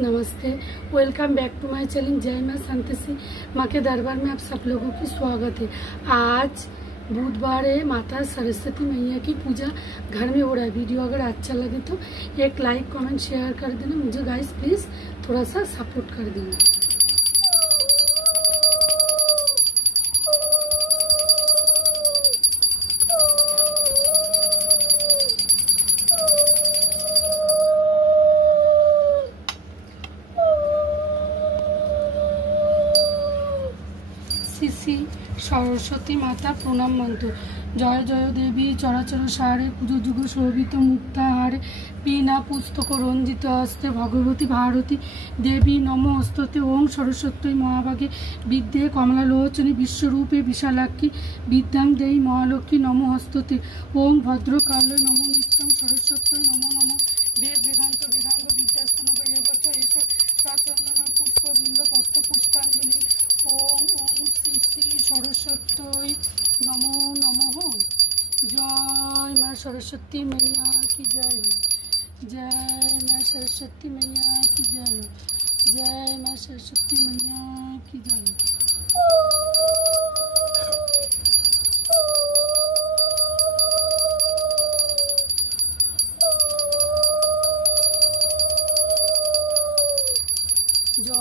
नमस्ते, welcome back to my channel. जय मां संतोषी माँ के दरबार में आप सब लोगों की स्वागत है। आज बुधवार है, माता सरस्वती मैया की पूजा घर में हो रहा है। वीडियो अगर अच्छा लगे तो एक लाइक कमेंट शेयर कर देना। मुझे गाइस प्लीज़ थोड़ा सा सपोर्ट कर देना। श्री सरस्वती माता प्रणाम मंत्र। जय जय देवी चराचर सारे पुजो जुग शोभित मुक्ताहारे बीना पुस्तक रंजित हस्ते भगवती भारती देवी नमो हस्तते। ओं सरस्वती महाभागे विद्ये कमलालोचनी विश्वरूपे विशालाक्षी विद्यां देवी महालक्ष्मी नमो हस्तते। ओं भद्रकाले नमो नित्यं सरस्वती नमो नमो वेद वेदांत वेदांग विद्यास्तन चंदन पुष्प बिंद पत्र पुष्पांजलि। ओं ओं श्री सरस्वती नमो नमः। जय माँ सरस्वती मैया की जय। जय माँ सरस्वती मैया की जय। जय माँ सरस्वती मैया की जय। जय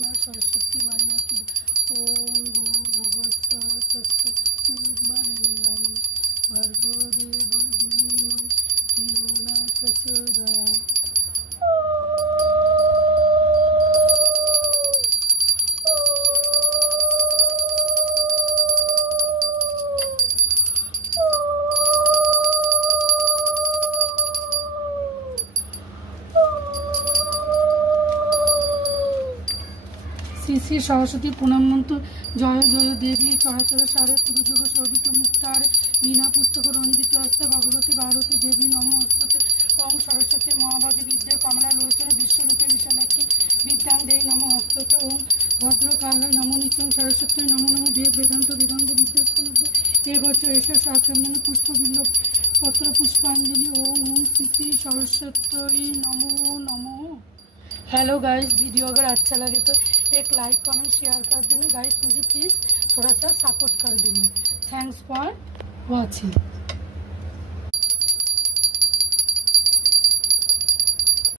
माँ सरस्वती मैया की। ओम भूर्भुवस्सुः तत्सवितुर्वरेण्यं भर्गो देवो धीमहि धियो न प्रचोदयात्। श्री सरस्वती प्रणाम मंत्र। जय जय देवी चराचर सारे पुरुजुग शोभित मुक्तार बीना पुस्तक रंजित हस्ते भगवती भारती देवी नमो हस्तते। ओं सरस्वती महाभागे विद्या कमला लोचन विश्वरूपे विशालाक्षी विद्यां देवी नमो हस्तते। ओं भद्रकाले नमो नित्यं सरस्वती नमो नमो वेद वेदांत वेदांग विद्यास्तन एक बच्चों ऐसे सात चंदन पुष्प बिल्व पत्र पुष्पांजलि। ओं ओं Shri Saraswati Namo Namo. Hello guys, video अगर अच्छा लगे तो एक लाइक कमेंट शेयर कर देना गाइस। मुझे प्लीज़ थोड़ा सा सपोर्ट कर देना। Thanks for watching.